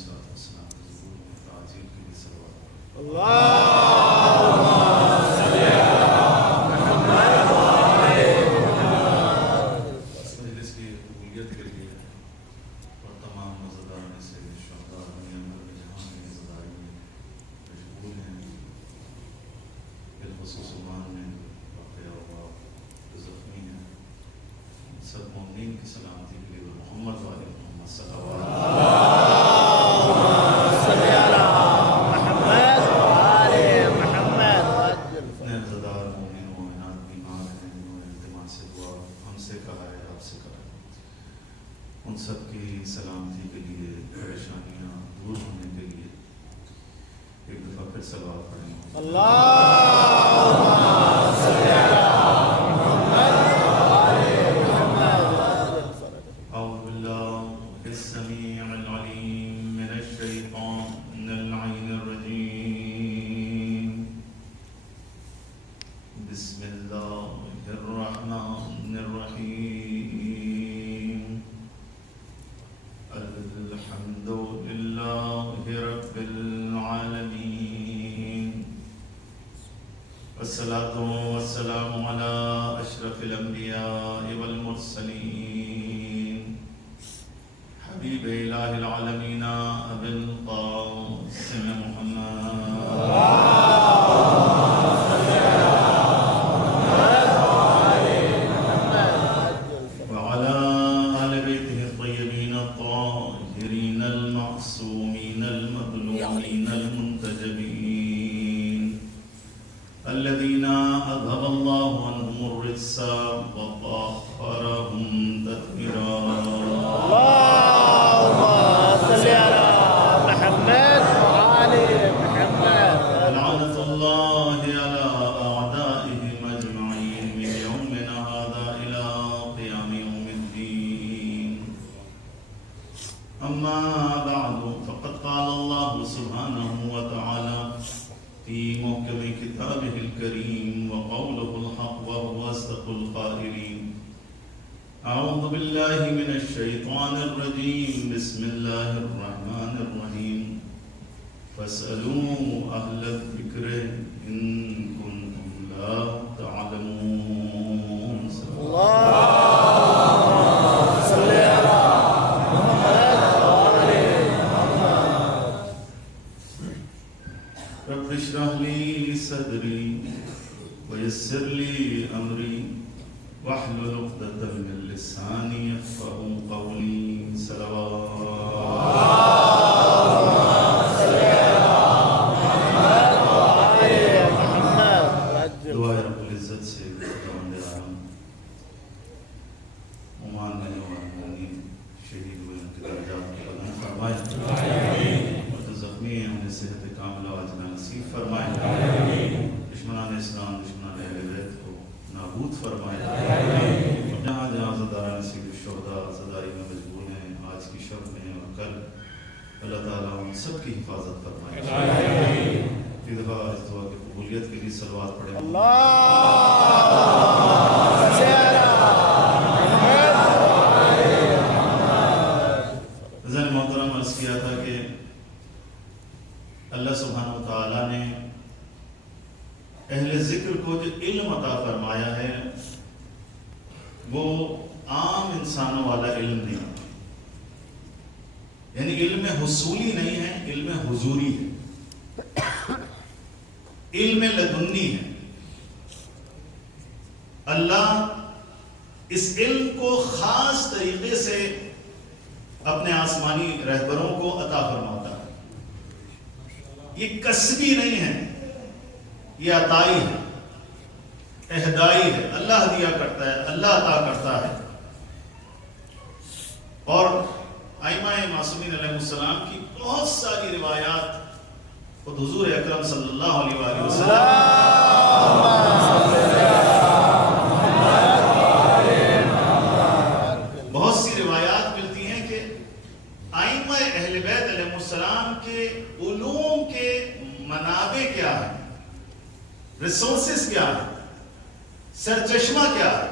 السلام تعظیم کے لیے صلوات مجلس کی قبولیت کے لیے اور تمام مزیدار میں سے شہداء دنیا میں جہاں میں مزیداری میں مشغول ہیں، بالخصوص عمان میں واقع ہوا زخمی ہیں، سب مومنین کی سلامتی کے لیے محمد والے محمد صلی اللہ علیہ اپنے عزادار مومن و مومنات بیمار ہیں، انہوں نے التماس سے دعا ہم سے کہا ہے، آپ سے کہا ہے، ان سب کی سلامتی کے لیے، پریشانیاں دور ہونے کے لیے ایک دفعہ پھر صلوات پڑھیں۔ أعوذ بالله السميع العليم من الشيطان اللعين الرجيم بسم الله الرحمن الرحيم الحمد لله رب العالمين والصلاة والسلام على أشرف الأنبياء والمرسلين حبيب إله العالمين أبي القاسم وعلى آل بيته الطيبين الطاهرين المعصومين المظلومين المنتجبين الذين أذهب الله عنهم الرجس وطهرهم تطهيرا لعنة الله على أعدائهم أجمعين من يومنا هذا إلى قيام يوم الدين. أما بعد فقد قال الله سبحانه وتعالى في محكم كتابه الكريم وقوله الحق وهو أصدق القائلين. أعوذ بالله من الشيطان الرجيم بسم الله الرحمن الرحيم فاسألوا أهل الذكر إن كنتم لا تعلمون. رب اشرح لي صدري ويسر لي أمري واحلل عقدة من لساني يفقهوا قولي. دعائے رب العزت سے خداوند عالم عمان میں اور مومنین شہید ہوئے ان کے درجات کو بلند فرمائے اور جو زخمی ہیں انہیں صحت کاملہ و عاجلہ نصیب فرمائے. دشمنان اسلام دشمنان اہل بیت کو نابود فرمائے. جہاں جہاں زدارہ نصیب الشہداء زدائی میں مجبور ہیں آج کی شب میں اور کل، اللہ تعالیٰ ان سب کی حفاظت فرمائے. ایک دفعہ اس دعا کی قبولیت کے لیے صلوات پڑھیں. حضرت محترم عرض کیا تھا کہ اللہ سبحانہ وتعالیٰ نے اہل ذکر کو جو علم عطا فرمایا ہے وہ عام انسانوں والا علم نہیں، یعنی علم حصولی نہیں ہے، علم حضوری ہے، علم لدنی ہے. اللہ اس علم کو خاص طریقے سے اپنے آسمانی رہبروں کو عطا فرماتا ہے. یہ کسبی نہیں ہے، یہ عطائی ہے، اہدائی ہے. اللہ ہدیہ کرتا ہے، اللہ عطا کرتا ہے. اور ائمہ معصومین علیہ السلام کی بہت ساری روایات خود حضور اکرم صلی اللہ علیہ وآلہ وسلم بہت سی روایات ملتی ہیں کہ ائمہ اہل بیت علیہ السلام کے علوم کے منابع کیا ہے، ریسورسز کیا ہے، سرچشمہ کیا ہے،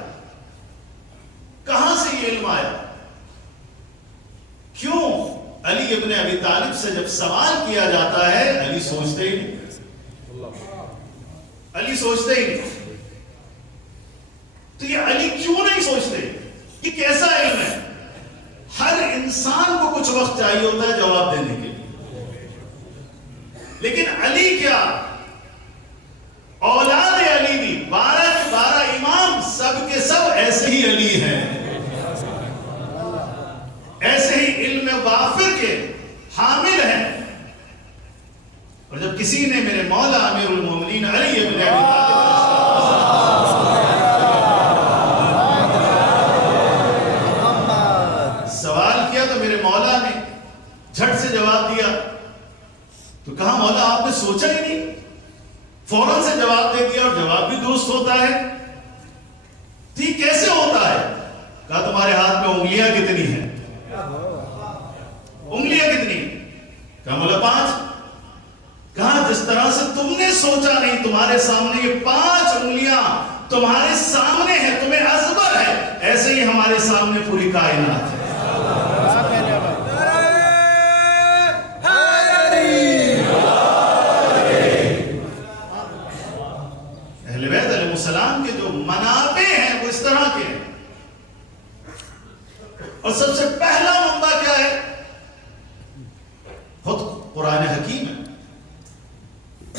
کہاں سے یہ علم آیا، کیوں علی ابن ابی طالب سے جب سوال کیا جاتا ہے علی سوچتے ہی نہیں، علی سوچتے ہی نہیں. تو یہ علی کیوں نہیں سوچتے؟ یہ کیسا علم ہے؟ ہر انسان کو کچھ وقت چاہیے ہوتا ہے جواب دینے کے لیے، لیکن علی کیا، اولاد علی بھی 12 کے 12 امام سب کے سب ایسے ہی علی ہیں، ایسے ہی علم وافر کے حامل ہیں. اور جب کسی نے میرے مولا امیر المومنین علی ابن ابی طالب سوال کیا تو میرے مولا نے جھٹ سے جواب دیا. تو کہا مولا آپ نے سوچا ہی نہیں، فوراً سے جواب دے دیا، اور جواب بھی درست ہوتا ہے. ٹھیک کیسے ہوتا ہے؟ کہا تمہارے ہاتھ میں انگلیاں کتنی ہیں؟ انگلیاں کتنی؟ کہا مولا 5. کہا جس طرح سے تم نے سوچا نہیں، تمہارے سامنے یہ 5 انگلیاں تمہارے سامنے ہیں، تمہیں ازبر ہے، ایسے ہی ہمارے سامنے پوری کائنات ہے. اہل بیت علیہ السلام کے جو منابع ہیں وہ اس طرح کے ہیں. اور سب سے پہلا منبع کیا ہے؟ خود قرآن حکیم ہے.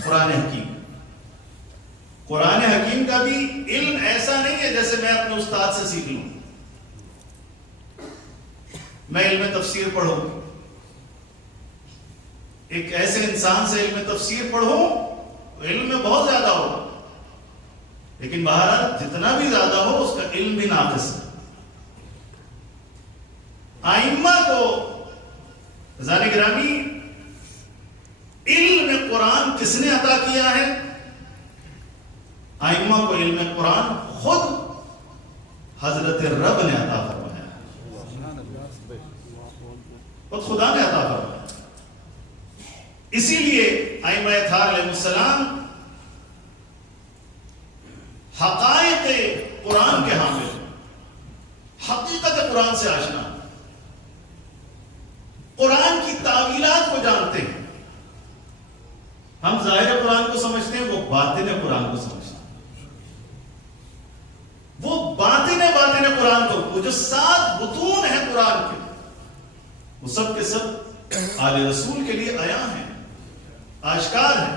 قرآن حکیم، قرآن حکیم کا بھی علم ایسا نہیں ہے جیسے میں اپنے استاد سے سیکھ لوں. میں علم تفسیر پڑھوں، ایک ایسے انسان سے علم تفسیر پڑھوں، علم میں بہت زیادہ ہو، لیکن بہرحال جتنا بھی زیادہ ہو اس کا علم بھی ناقص ہے. ائمہ کو رضوان گرامی علم قرآن کس نے عطا کیا ہے؟ ائمہ کو علم قرآن خود حضرت رب نے عطا فرمایا، خود خدا نے عطا فرمایا. اسی لیے ائمہ اطہار علیہ السلام حقائق قرآن کے حامل، حقیقت قرآن سے آشنا، قرآن کی تعویلات کو جانتے ہیں. ہم ظاہر قرآن کو سمجھتے ہیں، وہ باطن قرآن کو سمجھتے ہیں. وہ باطن قرآن کو، وہ جو 7 بطون ہیں قرآن کے، وہ سب کے سب آل رسول کے لیے عیاں ہیں، آشکار ہیں.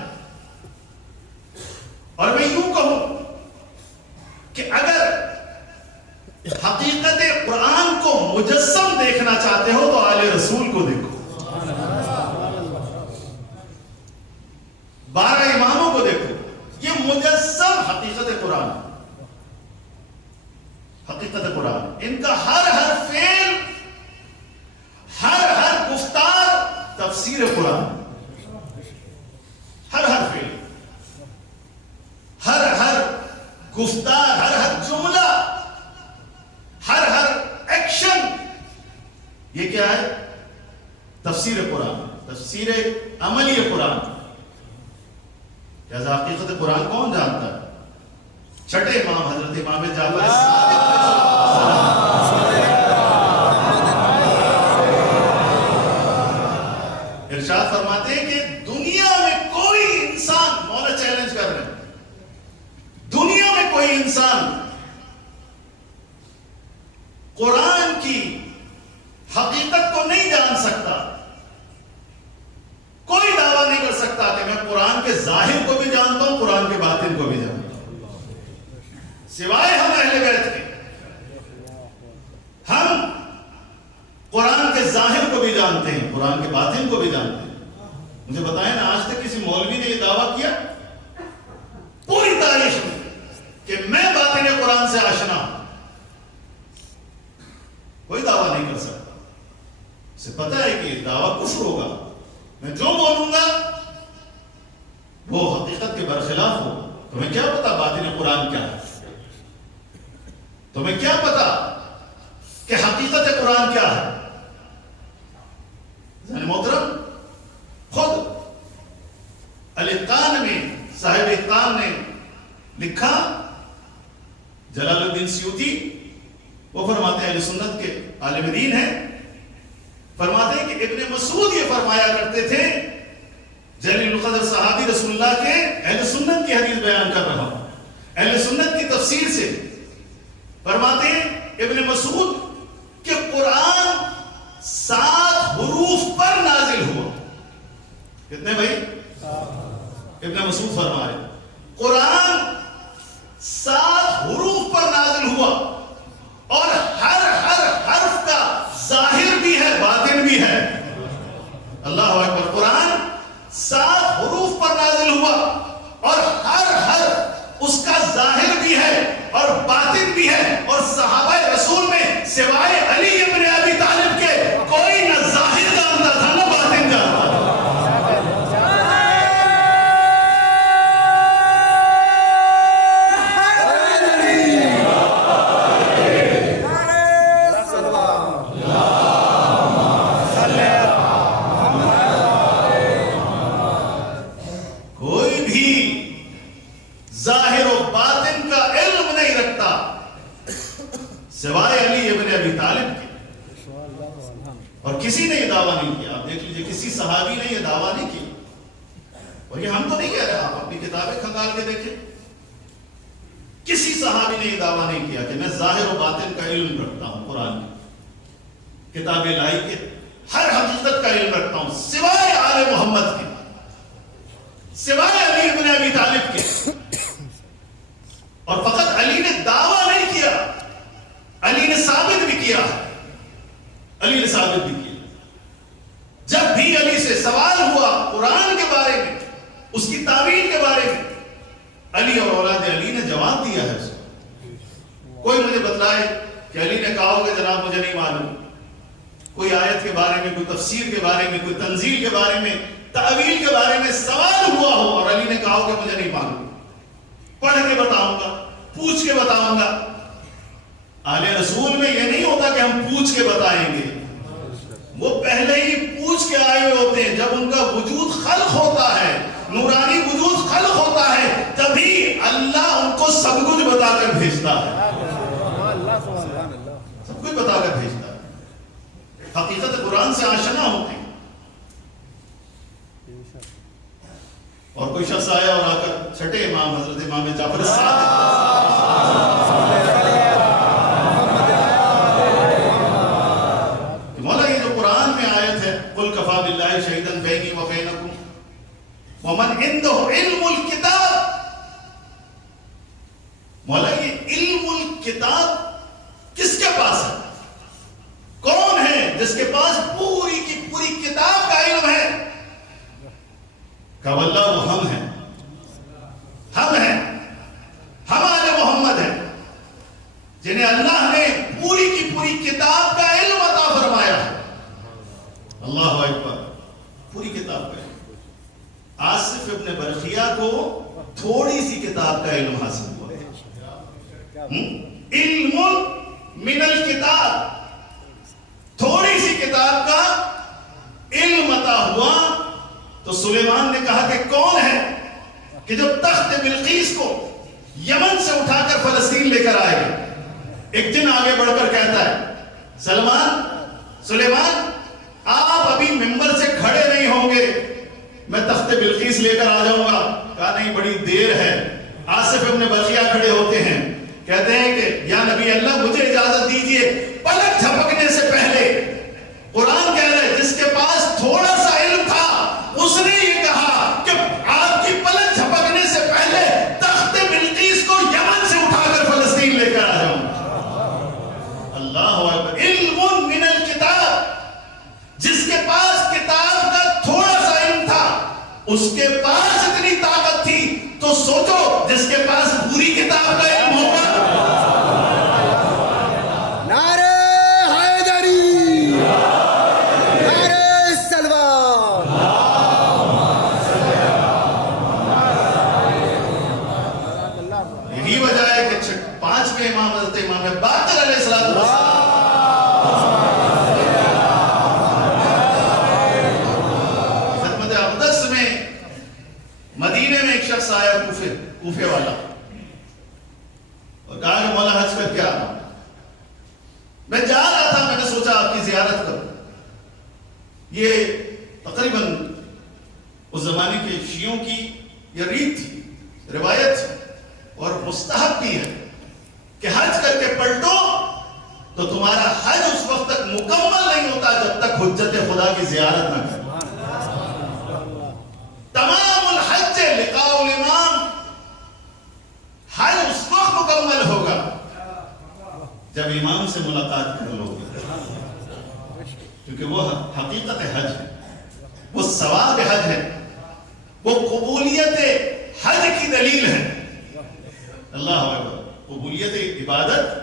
اور میں یوں کہوں کہ اگر حقیقت قرآن کو مجسم دیکھنا چاہتے ہو تو آل رسول کو دیکھو، 12 اماموں کو دیکھو. یہ مجسم حقیقت قرآن، حقیقت قرآن. ان کا ہر فعل، ہر گفتار تفسیر قرآن، ہر فعل، ہر گفتار، ہر جملہ، ہر ایکشن، یہ کیا ہے؟ تفسیر قرآن، تفسیر عملی قرآن. لہذا حقیقت قرآن کون جانتا ہے؟ چھٹے امام حضرت امام جعفر ارشاد فرماتے ہیں کہ دنیا میں کوئی انسان، مولا چیلنج کر رہے ہیں، دنیا میں کوئی انسان قرآن کی حقیقت کو نہیں جان سکتا، کوئی دعویٰ نہیں کر سکتا کہ میں قرآن کے ظاہر کو بھی جانتا ہوں، قرآن کے باطن کو بھی جانتا ہوں، سوائے ہم اہل بیت کے. ہم قرآن کے ظاہر کو بھی جانتے ہیں، قرآن کے باطن کو بھی جانتے ہیں. مجھے بتائیں نا، آج تک کسی مولوی نے یہ دعویٰ کیا پوری تاریخ میں کہ میں باطن قرآن سے آشنا ہوں؟ کوئی دعویٰ نہیں کر سکتا. اسے پتا ہے کہ یہ دعویٰ کفر ہوگا، میں جو بولوں گا وہ حقیقت کے برخلاف ہو. تمہیں کیا پتا باطن قرآن کیا ہے؟ تمہیں کیا پتا کہ حقیقت قرآن کیا ہے؟ محترم، خود الاتقان میں صاحب اتقان نے لکھا، جلال الدین سیوطی، وہ فرماتے ہیں اہل سنت کے عالم دین ہیں، فرماتے ہیں کہ ابن مسعود یہ فرمایا کرتے تھے، جلیل القدر صحابی رسول اللہ کے، اہل سنت کی حدیث بیان کر رہا ہوں، اہل سنت کی تفسیر سے فرماتے ہیں ابن مسعود کہ قرآن 7 حروف پر نازل ہوا. کتنے بھائی؟ ابن مسعود فرما رہے قرآن 7 حروف پر نازل ہوا اور ہر حرف کا ظاہر بھی ہے باطن بھی ہے. اللہ اکبر. قرآن 7 حروف پر نازل ہوا اور ہر اس کا ظاہر بھی ہے اور باطن بھی ہے، اور صحابہ رسول میں سوائے علی ابن ابی طالب کے کوئی نہ ظاہر جانتا تھا نہ باطن جانتا تھا. ظاہر و باطن کا علم نہیں رکھتا سوائے علی ابن ابی طالب کے، اور کسی نے یہ دعویٰ نہیں کیا. آپ دیکھ لیجئے کسی صحابی نے یہ دعویٰ نہیں کیا، اور یہ ہم تو نہیں کہہ رہے، آپ اپنی کتابیں کھنگال کے دیکھیں، کسی صحابی نے یہ دعویٰ نہیں کیا کہ میں ظاہر و باطن کا علم رکھتا ہوں. قرآن کی کتابیں لائی کے ہر حقیقت کا علم رکھتا ہوں سوائے آل محمد کے، سوائے علی ابن ابی طالب کے. اور فقط علی نے دعویٰ نہیں کیا، علی نے ثابت بھی کیا، علی نے ثابت بھی کیا. جب بھی علی سے سوال ہوا قرآن کے بارے میں، اس کی تعویل کے بارے میں، علی اور اولاد علی نے جواب دیا ہے. کوئی مجھے بتلائے کہ علی نے کہا ہو کہ جناب مجھے نہیں معلوم، کوئی آیت کے بارے میں، کوئی تفسیر کے بارے میں، کوئی تنزیل کے بارے میں، تعویل کے بارے میں سوال ہوا ہو اور علی نے کہا ہو کہ مجھے نہیں معلوم، پڑھ کے بتاؤں گا، پوچھ کے بتاؤں گا. آل رسول میں یہ نہیں ہوتا کہ ہم پوچھ کے بتائیں گے، وہ پہلے ہی پوچھ کے آئے ہوئے ہوتے ہیں. جب ان کا وجود خلق ہوتا ہے، نورانی وجود خلق ہوتا ہے، تبھی اللہ ان کو سب کچھ بتا کر بھیجتا ہے، سب کچھ بتا کر بھیجتا ہے. حقیقت قرآن سے آشنا ہوتے ہیں. اور کوئی شخص آیا اور آ کر چھٹے امام حضرت امام جعفر صادق مولا یہ جو قرآن میں آیت ہے قل کفا باللہ شہیدا بینی و بینکم ومن عنده علم الکتاب، مولا یہ علم الکتاب کس کے پاس ہے؟ کون ہے جس کے پاس پوری کی پوری کتاب کا علم ہے؟ کہ واللہ وہ ہم ہیں، ہم ہیں، ہم آل محمد ہیں جنہیں اللہ نے پوری کی پوری کتاب کا علم عطا فرمایا ہے. اللہ اکبر. پوری کتاب کا علم. آصف ابن برقیہ کو تھوڑی سی کتاب کا علم حاصل ہوا. علم من الکتاب، تھوڑی سی کتاب کا علم عطا ہوا. تو سلیمان نے کہا کہ کون ہے کہ جو تخت بلقیس کو یمن سے اٹھا کر فلسطین لے کر آئے گا؟ ایک دن آگے بڑھ کر کہتا ہے سلیمان آپ ابھی ممبر سے کھڑے نہیں ہوں گے، میں تخت بلقیس لے کر آ جاؤں گا. کہا نہیں بڑی دیر ہے. آصف ابن برقیہ کھڑے ہوتے ہیں، کہتے ہیں کہ یا نبی اللہ مجھے اجازت دیجئے. پلک جھپکنے سے پہلے قرآن کہہ رہے جس کے پاس تھوڑا سا علم تھا اس نے یہ کہا کہ آپ کی پلک جھپکنے سے پہلے تخت بلقیس کو یمن سے اٹھا کر فلسطین لے کر آ جاؤں. اللہ اکبر. علم من الکتاب، جس کے پاس کتاب کا تھوڑا سا علم تھا اس کے پاس اتنی طاقت تھی، تو سوچو جس کے پاس پوری کتاب کا علم ہوگا. امام حضرت امام باقر علیہ السلام خدمت اقدس میں مدینے میں ایک شخص آیا کوفے والا، اور کہا کہ مولا حج کر کے آنا. میں جا رہا تھا، میں نے سوچا آپ کی زیارت کروں. یہ تقریباً اس زمانے کے شیعوں کی یہ ریت تھی، روایت تھی، اور مستحب بھی ہے کہ حج کر کے پلٹو تو تمہارا حج اس وقت تک مکمل نہیں ہوتا جب تک حجت خدا کی زیارت نہ کرے۔ تمام الحج لقاء الامام، حج اس وقت مکمل ہوگا جب امام سے ملاقات کر لو گے، کیونکہ وہ حقیقت حج ہے، وہ ثواب حج ہے، وہ قبولیت حج کی دلیل ہے۔ اللہ اکبر، قبولیت عبادت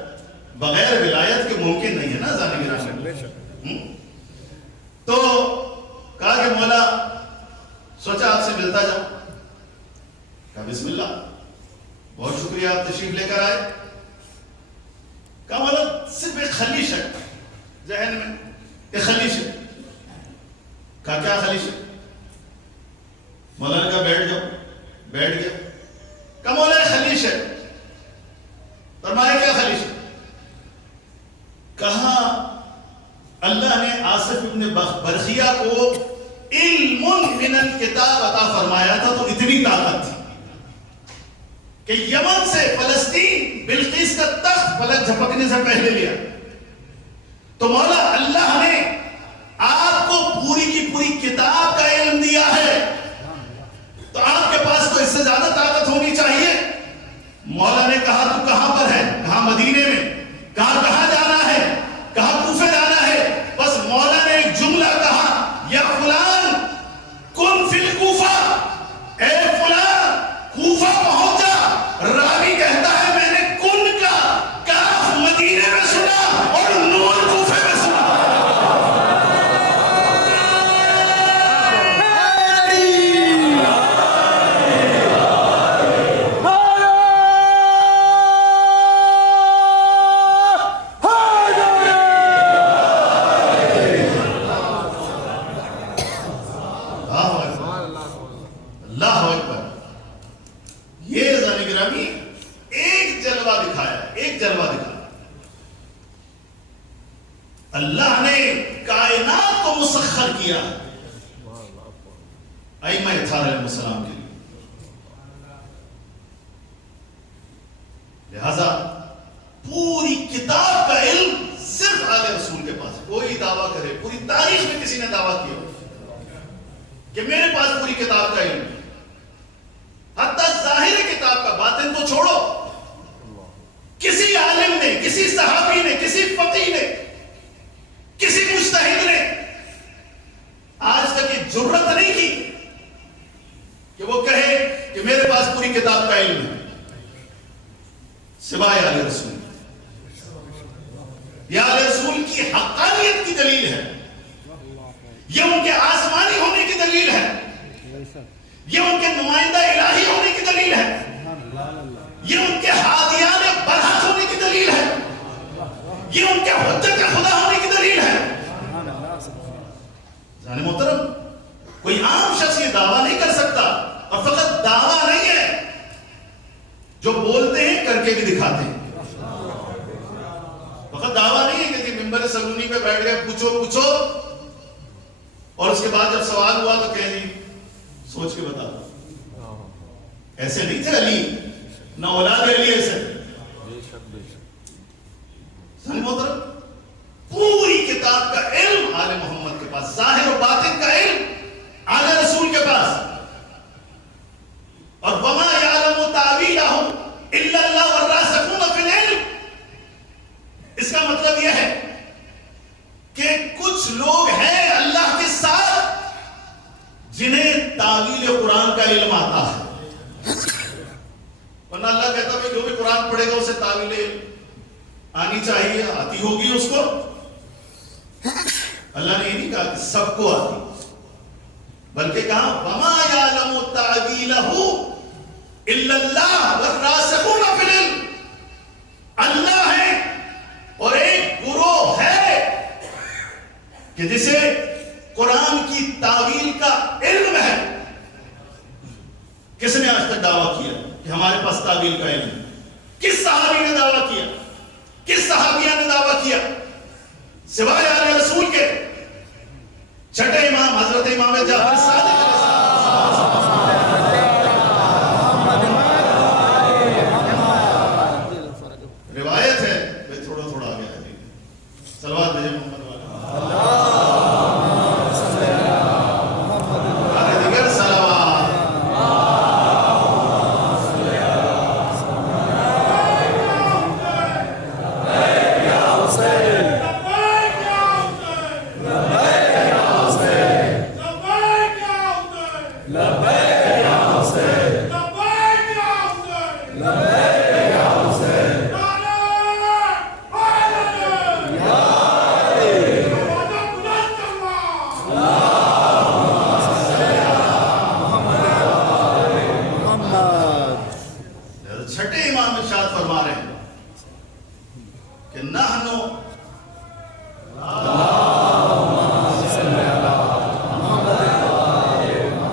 بغیر ولایت کے ممکن نہیں ہے نا ذانی گرامی۔ تو کہا کہ مولا سوچا آپ سے ملتا جاؤں، کہا بسم اللہ، بہت شکریہ آپ تشریف لے کر آئے۔ کہا مولا صرف ایک خلیش ہے ذہن میں، ایک خلیش ہے۔ کہا کیا خلیش ہے؟ مولا نے کہا بیٹھ جاؤ، بیٹھ گیا۔ کہا مولا ایک خلیش ہے۔ فرمایا کیا خلیش ہے؟ کہا اللہ نے آصف ابن برخیہ کو علم من الکتاب عطا فرمایا تھا، تو اتنی طاقت تھی کہ یمن سے فلسطین بلقیس کا تخت پلک جھپکنے سے پہلے لیا۔ تو مولا اللہ نے آپ کو پوری کی پوری کتاب کا علم دیا ہے، تو آپ کے پاس تو اس سے زیادہ طاقت ہونی چاہیے۔ مولا نے کہا تو کہاں پر ہے؟ کہا مدینے میں۔ کہا کہاں جانا ہے؟ کہا کوفے جانا ہے۔ بس مولا نے ایک جملہ کہا، یا فلان کن فی الکوفہ، اے فلان کوفہ پہنچ جا۔ راوی کہتا ہے میں نے کن کا کاف مدینے میں سنا اور نون کوفے میں سنا۔ اللہ نے کائنات کو مسخر کیا ائمہ اطہار علیہ السلام کے لیے، لہذا پوری کتاب کا علم صرف آل رسول کے پاس ہے۔ کوئی دعویٰ کرے، پوری تاریخ میں کسی نے دعویٰ کیا کہ میرے پاس پوری کتاب کا علم، حتیٰ ظاہر کتاب کا، باطن تو چھوڑو، کسی عالم نے، کسی صحابی نے، کسی فقیہ نے، کسی مجتہد نے آج تک یہ جرت نہیں کی کہ وہ کہے کہ میرے پاس پوری کتاب کا علم ہے، سوائے آل رسول۔ یہ آل رسول کی حقانیت کی دلیل ہے، یہ ان کے آسمانی ہونے کی دلیل ہے، یہ ان کے نمائندہ الہی ہونے کی دلیل ہے، یہ ان کے ہادیان برحق ہونے کی دلیل ہے، یہ ان کے حجت خدا ہونے کی دلیل ہے۔ جانے محترم، کوئی عام شخص یہ دعویٰ نہیں کر سکتا، اور فقط دعویٰ نہیں ہے، جو بولتے ہیں کر کے بھی دکھاتے ہیں۔ فقط دعویٰ نہیں ہے کہ ممبر سلونی پہ بیٹھ گئے پوچھو اور اس کے بعد جب سوال ہوا تو کہہ جی سوچ کے بتا دو۔ ایسے نہیں تھے علی، نہ اولاد علی ایسے۔ محترم، پوری کتاب کا علم آل محمد کے پاس، ظاہر و باطن کا علم آل رسول کے پاس، اور وما یعلم تاویلہ الا اللہ والراسخون فی العلم۔ اس کا مطلب یہ ہے کہ کچھ لوگ ہیں اللہ کے ساتھ جنہیں تاویل قرآن کا علم آتا ہے، ورنہ اللہ کہتا ہے جو بھی قرآن پڑھے گا اسے تاویل آنی چاہیے، آتی ہوگی اس کو۔ اللہ نے یہ نہیں کہا کہ سب کو آتی، بلکہ کہا وما یعلم تاویلہ الا اللہ والراسخون فی العلم۔ اللہ ہے اور ایک گروہ ہے کہ جسے قرآن کی تعویل کا علم ہے۔ کس نے آج تک دعویٰ کیا کہ ہمارے پاس تعویل کا علم ہے؟ کس صحابی نے دعویٰ کیا؟ کس صحابیہ نے دعویٰ کیا سوائے آل رسول کے؟ چھٹے امام حضرت امام جعفر صادق علیہ السلام. روایت ہے بھائی تھوڑا تھوڑا آ گیا ہے. صلوات بھیجے محمد والا. چھٹے امام ارشاد فرما رہے ہیں کہ نحنو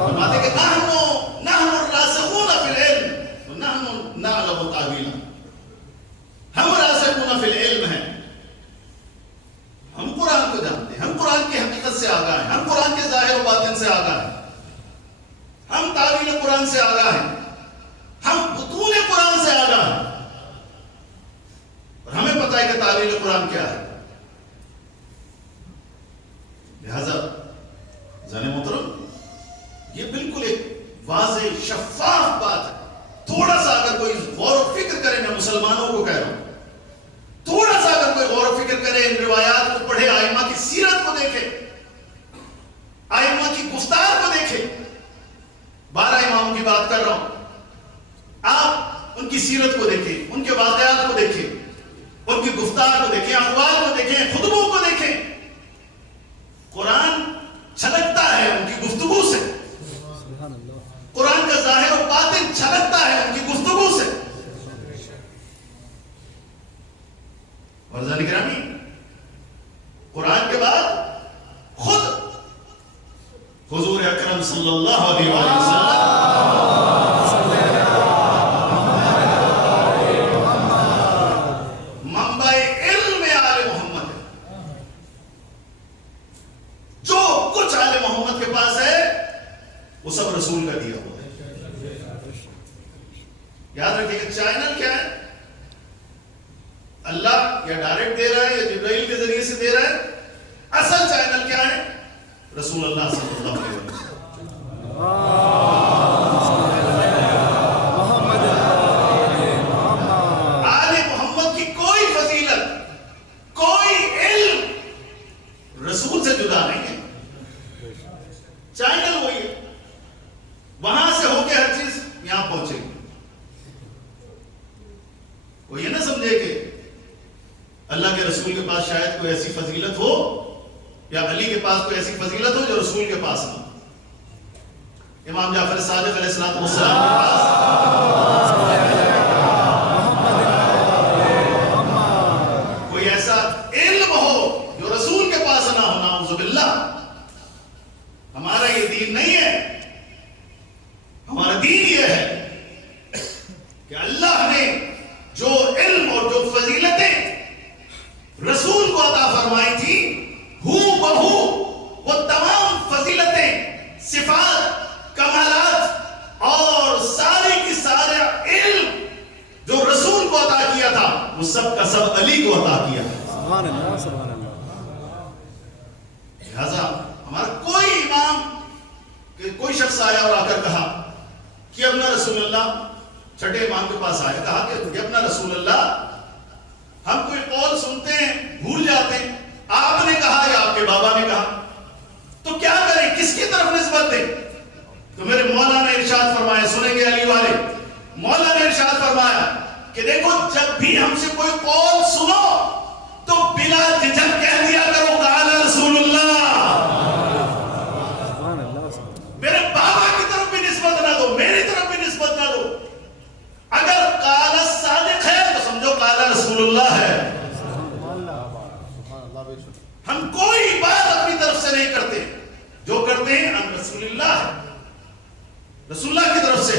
فرماتے کہ نحنو الراسخون فی العلم ونحنو نعلم تاویلا. ہم راسخون فی العلم ہیں, ہم قرآن کو جانتے ہیں, ہم قرآن کی حقیقت سے آگاہ ہیں, ہم قرآن کے ظاہر و باطن سے آگاہ ہیں, ہم تعویل قرآن سے آگاہ ہیں, ہم بطون قرآن سے آگاہ ہیں, اور ہمیں پتہ ہے کہ تعویل قرآن کیا ہے. لہذا زن محترم یہ بالکل ایک واضح شفاف بات ہے. تھوڑا سا اگر کوئی غور و فکر کرے, میں مسلمانوں کو کہہ رہا ہوں, تھوڑا سا اگر کوئی غور و فکر کرے, ان روایات کو پڑھے, ائمہ کی سیرت کو دیکھے, ائمہ کی گفتار کو دیکھے. 12 اماموں کی بات کر رہا ہوں, آپ ان کی سیرت کو دیکھیں, ان کے واقعات کو دیکھیں, ان کی گفتار کو دیکھیں, اقوال کو دیکھیں, خطبوں کو دیکھیں. قرآن چھلکتا ہے ان کی گفتگو سے, قرآن کا ظاہر و باطن چھلکتا ہے ان کی گفتگو سے. اور ذرا گرامی, قرآن کے بعد خود حضور اکرم صلی اللہ علیہ وسلم وہ سب رسول کا دیا ہوا ہے. یاد رکھیے کہ چینل کیا ہے, اللہ یا ڈائریکٹ دے رہا ہے یا جبرائیل کے ذریعے سے دے رہا ہے. اصل چینل کیا ہے؟ رسول اللہ صلی اللہ علیہ وسلم. آل محمد کی کوئی فضیلت, کوئی علم رسول سے جدا نہیں ہے. چینل وہی ہے, وہاں سے ہو کے ہر چیز یہاں پہنچے گی. وہ یہ نہ سمجھے کہ اللہ کے رسول کے پاس شاید کوئی ایسی فضیلت ہو, یا علی کے پاس کوئی ایسی فضیلت ہو جو رسول کے پاس نہ. امام جعفر صادق علیہ السلام کے پاس کوئی ایسا علم ہو جو رسول کے پاس نہ ہو, نعوذ باللہ. ہمارا یہ دین نہیں ہے. ہمارا دین یہ ہے کہ اللہ نے جو علم اور جو فضیلتیں رسول کو عطا فرمائی تھی, ہو بہو وہ تمام فضیلتیں, صفات, کمالات اور سارے کی سارے علم جو رسول کو عطا کیا تھا, وہ سب کا سب علی کو عطا کیا. سبحان اللہ, سبحان اللہ. لہذا ہمارا کوئی امام کہ کوئی شخص آیا اور آ کر کہا کہ اپنا رسول اللہ, چھٹے امام کے پاس آیا, کہا کہ اپنا رسول اللہ, ہم کوئی قول سنتے ہیں بھول جاتے ہیں, آپ نے کہا یا آپ کے بابا نے کہا, تو کیا کریں, کس کی طرف نسبت دیں؟ تو میرے مولا نے ارشاد فرمایا, سنیں گے علی والے, مولا نے ارشاد فرمایا کہ دیکھو جب بھی ہم سے کوئی قول سنو تو بلا جھجک کہہ دیا کرو قال رسول اللہ. میرے بابا کی طرف بھی نسبت نہ دو, میری طرف بھی نسبت نہ دو. اگر قال صادق ہے تو سمجھو قال رسول اللہ ہے. ہم کوئی بات اپنی طرف سے نہیں کرتے, جو کرتے ہیں ہم رسول اللہ ہے, رسول اللہ کی طرف سے.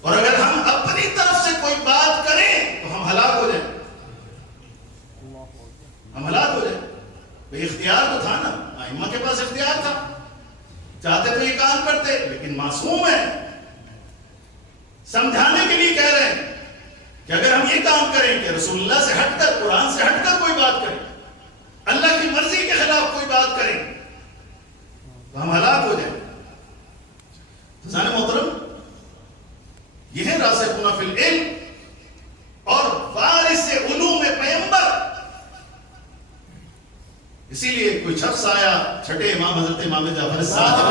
اور اگر ہم اپنی طرف سے کوئی بات کریں تو ہم ہلاک ہو جائیں, ہم ہلاک ہو جائیں. سمجھانے کے لیے کہہ رہے ہیں کہ اگر ہم یہ کام کریں کہ رسول اللہ سے ہٹ کر، قرآن سے ہٹ کر کوئی بات کریں، اللہ کی مرضی کے خلاف کوئی بات کریں تو ہم ہلاک ہو جائیں۔ حضرات محترم، یہ ہے راسخون فی العلم اور وارث علوم پیغمبر۔ اسی لیے کوئی شخص آیا، چھٹے امام حضرت امام جعفر صادق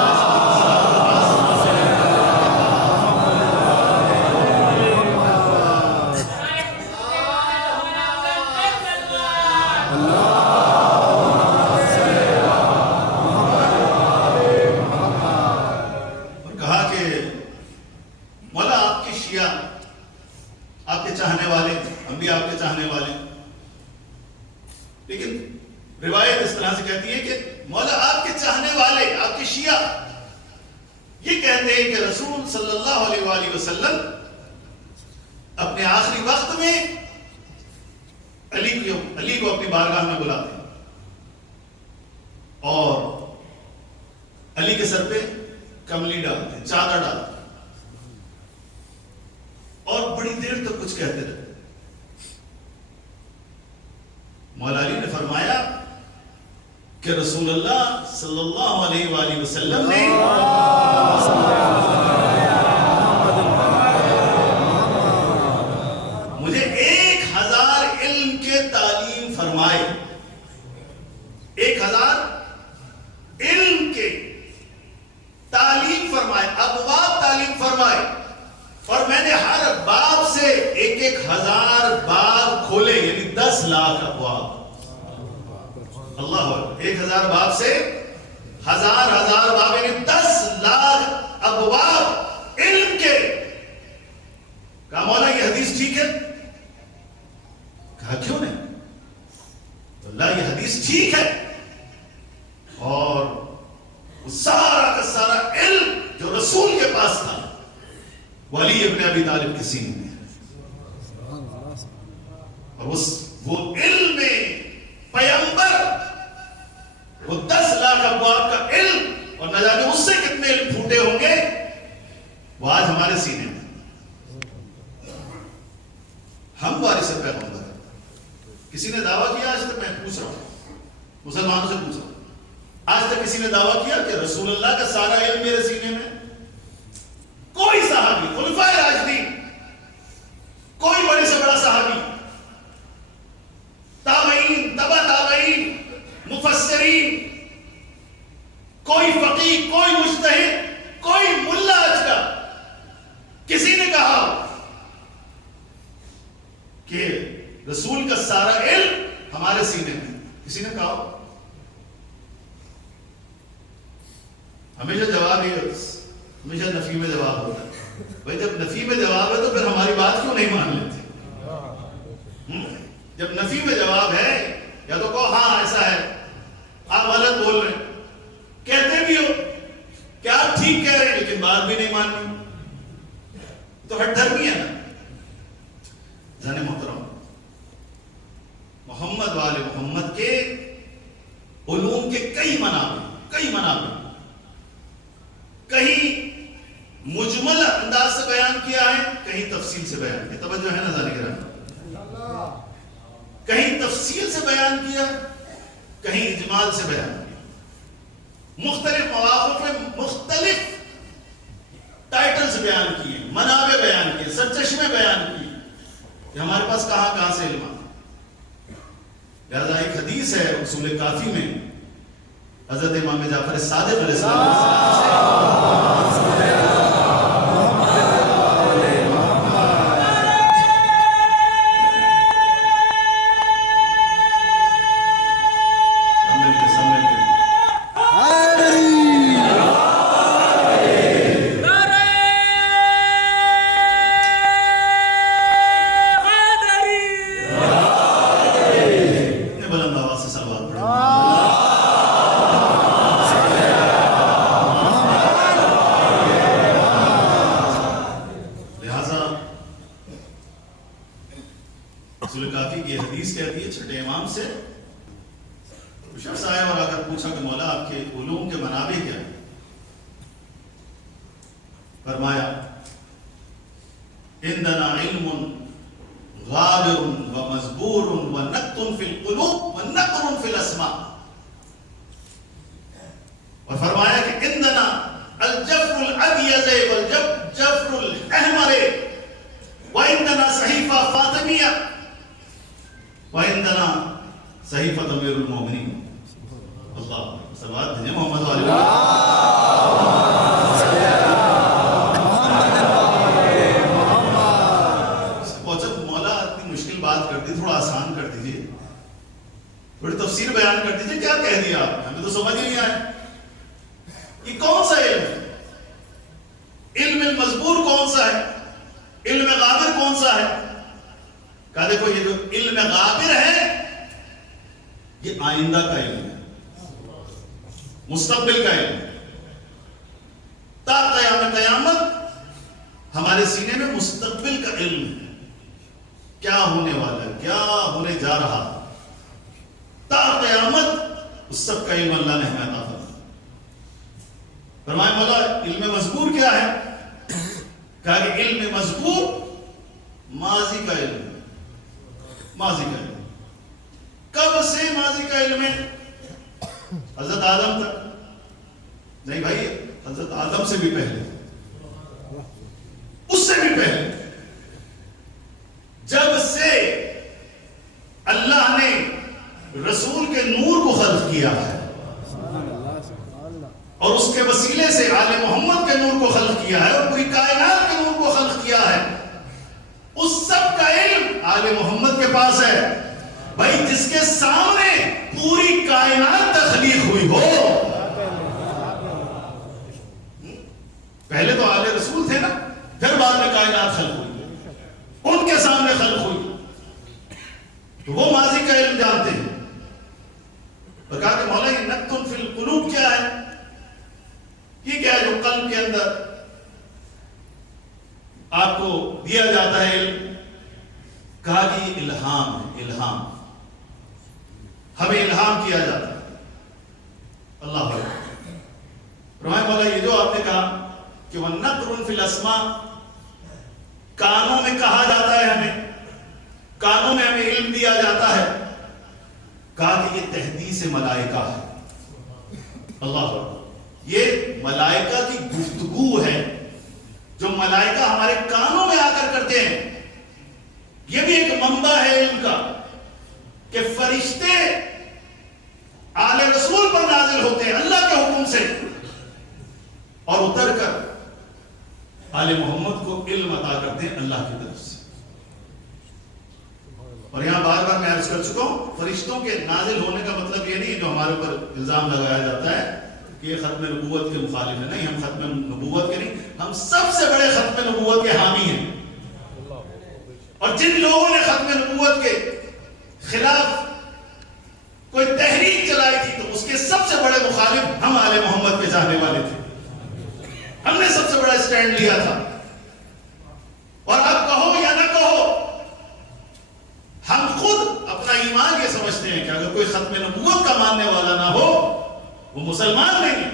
اپنے آخری وقت میں علی کو اپنی بارگاہ میں بلاتے ہیں اور علی کے سر پہ کملی ڈالتے ہیں، چادر ڈالتے ہیں اور بڑی دیر تک کچھ کہتے رہتے۔ مولا علی نے فرمایا کہ رسول اللہ صلی اللہ علیہ وآلہ وسلم نے مجھے 1000 علم کے تعلیم فرمائے، 1000 علم کے تعلیم فرمائے، ابواب تعلیم فرمائے، اور میں نے ہر باب سے 1000 باب کھولے، یعنی 10 لاکھ ابواب۔ اللہ اکبر، 1000 باب سے ہزار باب، یعنی 10 لاکھ ابواب علم کے۔ کہا مولا یہ حدیث ٹھیک ہے؟ کہا کیوں نہیں؟ اللہ یہ حدیث ٹھیک ہے، اور سارا کا سارا علم جو رسول کے پاس تھا وہ علی ابن ابی طالب کے سینے میں ہے، اور وہ علم میں پیغمبر، وہ 10 لاکھ ابواب کا علم، اور نہ جانے اس سے کتنے علم پھوٹے ہوں گے، وہ آج ہمارے سینے میں۔ ہم وارث پیغمبر ہیں۔ کسی نے دعویٰ کیا؟ آج تک میں پوچھ رہا ہوں، مسلمانوں سے پوچھ رہا ہوں، آج تک کسی نے دعویٰ کیا کہ رسول اللہ کا سارا علم میرے سینے میں؟ کوئی صحابی، خلفائے راشدین، کوئی بڑے سے بڑا صحابی، تابعین، تبع تابعین، مفسرین، کوئی فقیہ، کوئی مجتہد، کوئی ملا آج کا، کسی نے کہا کہ رسول کا سارا علم ہمارے سینے میں؟ کسی نے کہا؟ ہمیشہ جواب یہ، ہمیشہ نفی میں جواب ہوتا ہے۔ بھائی جب نفی میں جواب ہے تو پھر ہماری بات کیوں نہیں مان لیتے؟ جب نفی میں جواب ہے، یا تو کہو ہاں ایسا ہے، آپ غلط بول رہے ہیں، کہتے بھی ہو کہ آپ ٹھیک کہہ رہے ہیں لیکن بات بھی نہیں ماننی، تو ہٹ دھرمی ہے نا۔ جانے محترم، محمد والے محمد کے علوم کے کئی منابع کہیں مجمل انداز سے بیان کیا ہے، کہیں تفصیل سے بیان کیا، توجہ ہے نا ذالک رحمہ، کہیں تفصیل سے بیان کیا، کہیں اجمال سے بیان کیا، مختلف مواقع میں مختلف ٹائٹلز بیان کیے، منابع بیان کیے، سرچشمے بیان کیے کہ ہمارے پاس کہاں سے علم آتا۔ لہذا ایک حدیث ہے اصول کافی میں، حضرت امام جعفر صادق علیہ السلام عندنا علم غابر ومزبور ونقط فی القلوب ونقر فی الاسماء. اور فرمایا کہ عندنا الجفر الابیض والجفر الاحمر وعندنا صحیفہ فاطمیہ وعندنا صحیفہ امیر المومنین. اللہ صلوات بھیجیں محمد علیہ. جب مولا اتنی مشکل بات کر دی تھوڑا آسان کر دیجیے, تھوڑی تفسیر بیان کر دیجیے. کیا کہہ دیا آپ, ہمیں تو سمجھ نہیں آئے. یہ کون سا علم ہے؟ علم المزبور کون سا ہے؟ علم غابر کون سا ہے؟ کہا دیکھو یہ جو علم غابر ہے یہ آئندہ کا علم ہے, مستقبل کا علم ہے. تا قیام قیامت ہمارے سینے میں مستقبل کا علم ہے, کیا ہونے والا ہے, کیا ہونے جا رہا. تا قیامت اس سب کا علم اللہ نے ہمیں عطا فرمایا. فرمایا مولا علم مزبور کیا ہے؟ کہا کہ علم مزبور ماضی کا علم ہے. ماضی کا علم کب سے ماضی کا علم ہے؟ حضرت آدم تک نہیں بھائی, حضرت آدم سے بھی پہلے, اس سے بھی پہلے, جب سے اللہ نے رسول کے نور کو خلق کیا ہے اور اس کے وسیلے سے آل محمد کے نور کو خلق کیا ہے اور پوری کائنات کے نور کو خلق کیا ہے, اس سب کا علم آل محمد کے پاس ہے. بھائی جس کے سامنے پوری کائنات تخلیق ہوئی ہو, پہلے تو آل رسول تھے نا, پھر بعد میں کائنات خلق ہوئی, ان کے سامنے خلق ہوئی, تو وہ ماضی کا علم جانتے ہیں. اور کہا کہ مولا یہ نقط فی القلوب کیا ہے؟ یہ کیا ہے جو قلب کے اندر آپ کو دیا جاتا ہے علم؟ کہا کہ یہ الہام ہے. الہام, ہمیں الہام کیا جاتا ہے. اللہ اکبر. فرمایا مولا یہ جو آپ نے کہا کہ وَنَقْرٌ فِي الْأَسْمَاءِ, کانوں میں کہا جاتا ہے, ہمیں کانوں میں ہمیں علم دیا جاتا ہے. کہا کہ یہ تحدیث ملائکہ ہے. اللہ اکبر. یہ ملائکہ کی گفتگو ہے جو ملائکہ ہمارے کانوں میں آ کر کرتے ہیں. یہ بھی ایک منبع ہے علم کا کہ فرشتے آل رسول پر نازل ہوتے ہیں اللہ کے حکم سے اور اتر کر آل محمد کو علم عطا کرتے ہیں اللہ کی طرف سے. اور یہاں بار بار میں عرض کر چکا ہوں, فرشتوں کے نازل ہونے کا مطلب یہ نہیں جو ہمارے اوپر الزام لگایا جاتا ہے کہ یہ ختم نبوت کے مخالف ہے. نہیں, ہم ختم نبوت کے نہیں, ہم سب سے بڑے ختم نبوت کے حامی ہیں. اور جن لوگوں نے ختم نبوت کے خلاف کوئی تحریک چلائی تھی تو اس کے سب سے بڑے مخالف ہم آل محمد کے چاہنے والے تھے. ہم نے سب سے بڑا اسٹینڈ لیا تھا. اور اب کہو یا نہ کہو, ہم خود اپنا ایمان یہ سمجھتے ہیں کہ اگر کوئی ختم نبوت کا ماننے والا نہ ہو وہ مسلمان نہیں ہے.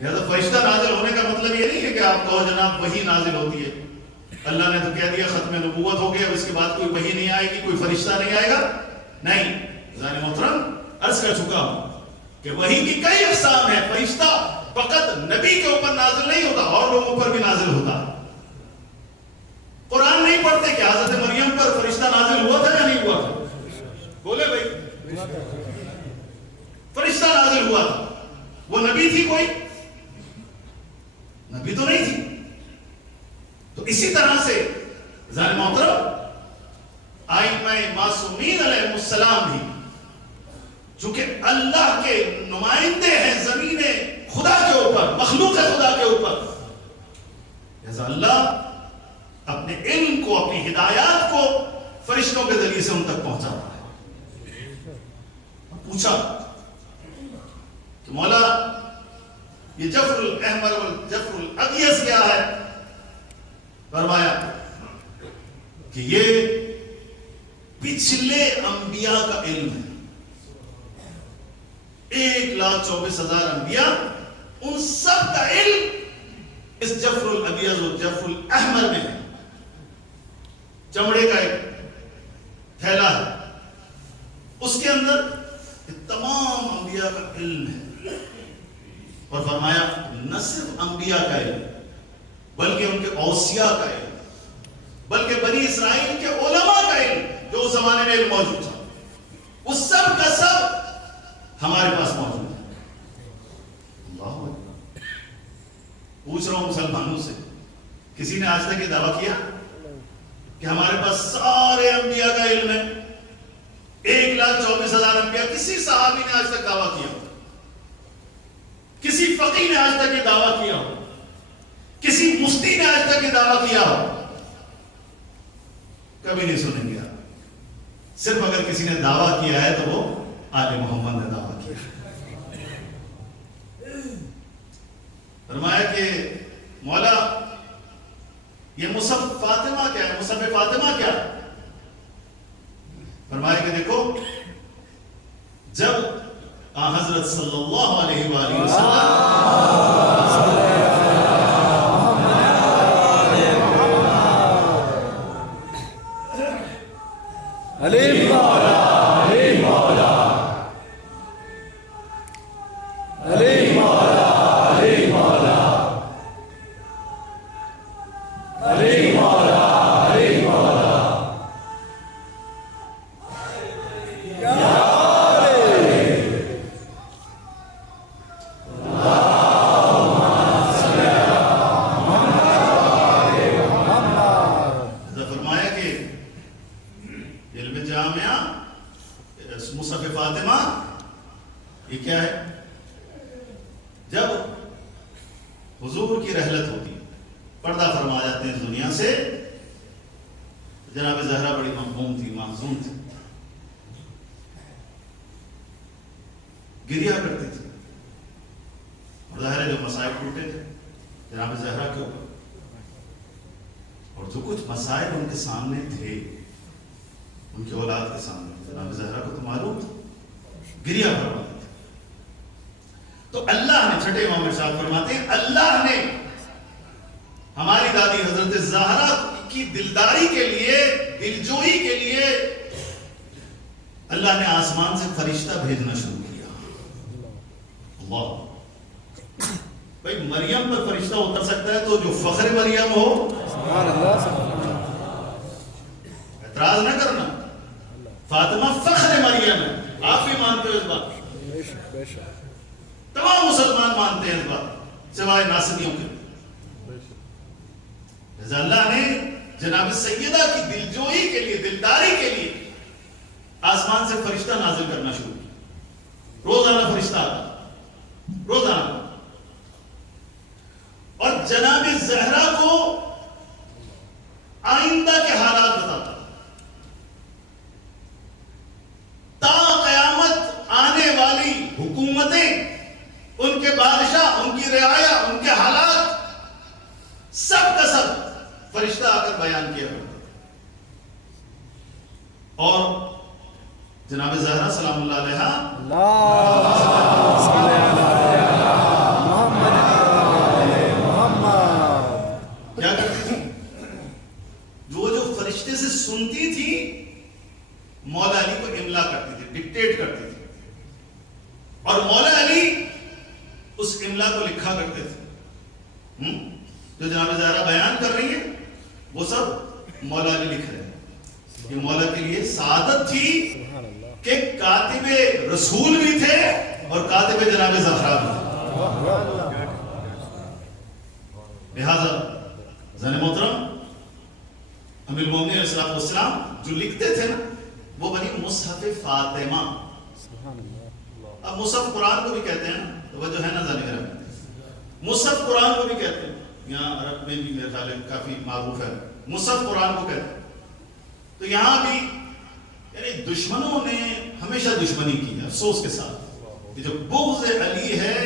لہذا فرشتہ نازل ہونے کا مطلب یہ نہیں ہے کہ آپ کہو جناب وحی نازل ہوتی ہے. اللہ نے تو کہہ دیا ختم نبوت ہو گیا, اس کے بعد کوئی وحی نہیں آئے گی, کوئی فرشتہ نہیں آئے گا. نہیں, ذات محترم عرض کر چکا ہوں کہ وحی کی کئی اقسام ہیں. فرشتہ فقط نبی کے اوپر نازل نہیں ہوتا, اور لوگوں پر بھی نازل ہوتا. قرآن نہیں پڑھتے کہ حضرت مریم پر فرشتہ نازل ہوا تھا یا نہیں ہوا تھا؟ بولے بھائی, فرشتہ نازل ہوا تھا. وہ نبی تھی کوئی؟ نبی تو نہیں تھی. تو اسی طرح سے ذات محترم ائمہ معصومین علیہ السلام بھی چونکہ اللہ کے نمائندے ہیں زمین خدا کے اوپر, مخلوق خدا کے اوپر, لہذا اللہ اپنے علم کو, اپنی ہدایات کو فرشتوں کے ذریعے سے ان تک پہنچاتا ہے. پوچھا کہ مولا یہ جفر الاحمر والجفر الابیض کیا ہے؟ فرمایا کہ یہ پچھلے انبیاء کا علم ہے. 1,24,000 انبیاء, ان سب کا علم اس جفر الابیض و جفر الاحمر میں چمڑے کا ایک تھیلا ہے، اس کے اندر تمام انبیاء کا علم ہے، اور فرمایا نہ صرف انبیاء کا علم بلکہ ان کے اوصیاء کا علم، بلکہ بنی اسرائیل کے علماء کا علم جو اس زمانے میں علم موجود تھا، اس سب کا سب ہمارے پاس موجود ہے۔ اللہ اکبر۔ پوچھ رہا ہوں مسلمانوں سے، کسی نے آج تک یہ دعویٰ کیا کہ ہمارے پاس سارے انبیاء کا علم ہے؟ 1,24,000 انبیاء، کسی صحابی نے آج تک دعویٰ کیا ہو؟ کسی فقیہ نے آج تک یہ دعویٰ کیا ہو؟ کسی مفتی نے آج تک یہ دعویٰ کیا ہو؟ کبھی نہیں سنیں گے آپ۔ صرف اگر کسی نے دعویٰ کیا ہے تو وہ آل محمد نے دعویٰ کیا۔ فرمایا کہ مولا یہ مصحف فاطمہ کیا ہے؟ مصحف فاطمہ کیا ہے؟ فرمایا کہ دیکھو، جب حضرت صلی اللہ علیہ وآلہ مصحف فاطمہ یہ کیا ہے؟ جب حضور کی رحلت ہوتی، پردہ فرما جاتے ہیں اس دنیا سے، جناب زہرا بڑی مغموم تھی، محزون تھی، گریا کرتی تھی، اور ظاہر ہے جو مسائل ٹوٹے تھے جناب زہرا کے اوپر، اور جو کچھ مسائل ان کے سامنے تھے، ان کی اولاد کے سامنے، جناب زہرا کو تو معلوم تھا، گریا فرماتے تھے۔ تو اللہ نے، چھٹے امام ارشاد فرماتے ہیں، اللہ نے ہماری دادی حضرت زہرا کی دلداری کے لیے، دلجوئی کے لیے اللہ نے آسمان سے فرشتہ بھیجنا شروع کیا۔ اللہ، بھائی مریم پر فرشتہ اتر سکتا ہے تو جو فخر مریم ہو، اعتراض نہ کرنا، فاطمہ فخر مریم ہے، آپ بھی مانتے ہو اس بات، تمام مسلمان مانتے ہیں اس بات سوائے ناصبیوں کے۔ اللہ نے جناب سیدہ کی دلجوئی کے لیے، دلداری کے لیے آسمان سے فرشتہ نازل کرنا شروع کیا، روزانہ فرشتہ آتا، روزانہ، اور جناب زہرا کو آئندہ کے حالات بتاتا، تا قیامت آنے والی حکومتیں، ان کے بادشاہ، ان کی رعایا، ان کے حالات، سب کا سب فرشتہ آ کر بیان کیا کرتا تھا۔ اور جناب زہرا سلام اللہ علیہا کیا کرتی تھی؟ جو فرشتے سے سنتی تھی، مولا علی کو املا کرتی تھی، ڈکٹیٹ کرتی تھی، اور مولا علی اس املا کو لکھا کرتے تھے۔ جو جناب زہرا بیان کر رہی ہے وہ سب مولا علی لکھ رہے ہیں۔ یہ مولا کے لیے سعادت تھی کہ کاتب رسول بھی تھے اور کاتب جناب زہرا بھی تھے۔ لہذا زن محترم، امیر المومنین علیہ السلام جو لکھتے تھے نا، وہ بنی مصحف فاطمہ۔ اب مصحف قرآن کو بھی کہتے ہیں، توجہ ہے نا زن گرم، مصحف قرآن کو بھی کہتے ہیں، یہاں عرب میں بھی میرے خیال ہے کافی معروف ہے، مصحف قرآن کو کہتے ہیں۔ تو یہاں بھی یعنی دشمنوں نے ہمیشہ دشمنی کی ہے، افسوس کے ساتھ، کہ جو بغض علی ہے،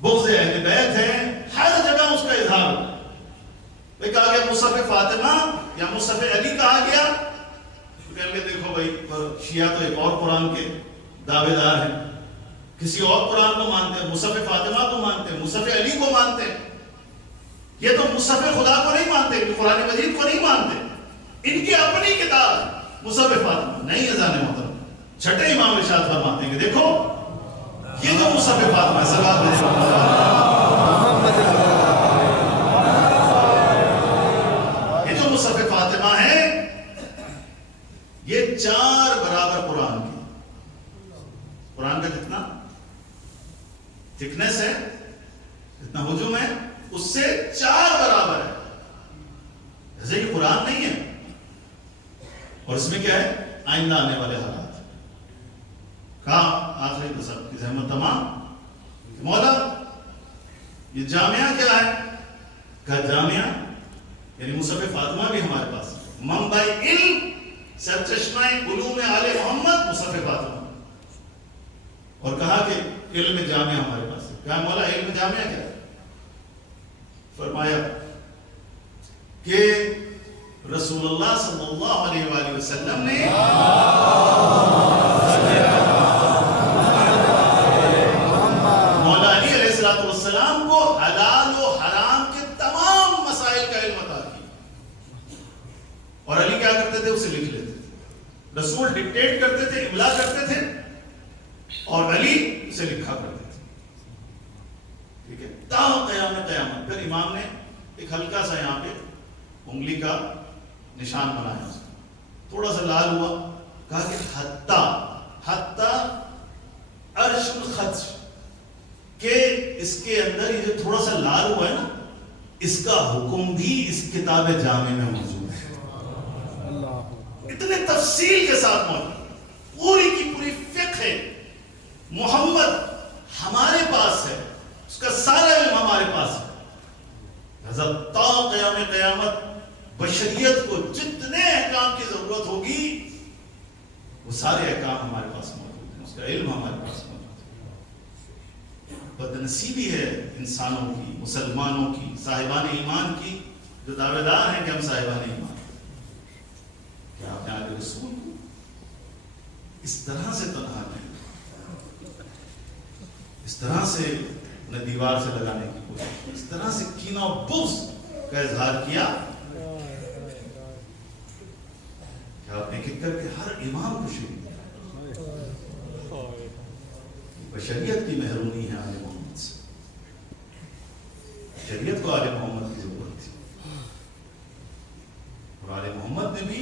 بغض اہل بیت ہے، ہر جگہ اس کا اظہار ہوتا ہے۔ کہا گیا مصحف فاطمہ یا مصحف علی کہا گیا، تو کہہ لگے دیکھو بھائی شیعہ تو ایک اور قرآن کے دعوے دار ہیں، کسی اور قرآن کو مانتے ہیں، مصحف فاطمہ کو مانتے ہیں، مصحف علی کو مانتے ہیں۔ یہ تو مصحف خدا کو نہیں مانتے، قرآن مجید کو نہیں مانتے، ان کی اپنی کتاب مصحف فاطمہ نہیں اذان محترم۔ چھٹے امام ارشاد فرماتے ہیں کہ دیکھو یہ تو مصحف فاطمہ ہے، صلوات یہ جو مصحف فاطمہ ہے یہ 4 برابر قرآن کی، قرآن کا جتنا تھکنس ہے، جتنا حجم ہے، اس سے 4 برابر ہے۔ ایسے کہ قرآن نہیں ہے، اور اس میں کیا ہے؟ آئندہ آنے والے حالات۔ کہا آخری تو سب کی زحمت تمام مولا یہ جامعہ کیا ہے؟ کہا جامعہ یعنی مصحف فاطمہ بھی ہمارے پاس ہے، منبع علم سرچشمہ علوم آل محمد مصحف فاطمہ، اور کہا کہ علم جامعہ ہمارے پاس ہے۔ کہا مولا علم جامعہ کیا ہے؟ فرمایا کہ رسول اللہ صلی اللہ علیہ وآلہ وسلم نے مولا علی علیہ السلام کو حلال و حرام کے تمام مسائل کا علم عطا کیا، اور علی کیا کرتے تھے؟ اسے لکھ لیتے تھے۔ رسول ڈکٹیٹ کرتے تھے، املا کرتے تھے، اور علی اسے لکھا کرتے تھے، ٹھیک ہے؟ تا قیامت۔ پھر امام نے ایک ہلکا سا یہاں پہ انگلی کا نشان بنایا، تھوڑا سا لال ہوا، کہا کہ حتی عرش الخط، کہ اس کے اندر یہ جو تھوڑا سا لال ہوا ہے نا، اس کا حکم بھی اس کتاب جامع میں موجود ہے۔ اتنے تفصیل کے ساتھ موجود، پوری کی پوری فقہ ہے، محمد ہمارے پاس ہے، اس کا سارا علم ہمارے پاس ہے۔ حضرت تا قیامت بشریت کو جتنے احکام کی ضرورت ہوگی وہ سارے احکام ہمارے پاس موجود ہیں، اس کا علم ہمارے پاس موجود ہے۔ بدنصیبی ہے انسانوں کی، مسلمانوں کی، صاحبان ایمان کی، جو دعوے دار ہیں کہ ہم صاحبان ایمان، کیا آپ نے آگے رسول کو اس طرح سے تنہا کیا، اس طرح سے انہیں دیوار سے لگانے کی کوشش، اس طرح سے کینہ و بغض کا اظہار کیا کہ آپ نے ایک کر کے ہر امام کو شہید کیا۔ بشریت کی محرومی ہے آل محمد سے، شریعت کو آل محمد کی ضرورت تھی، اور آل محمد نے بھی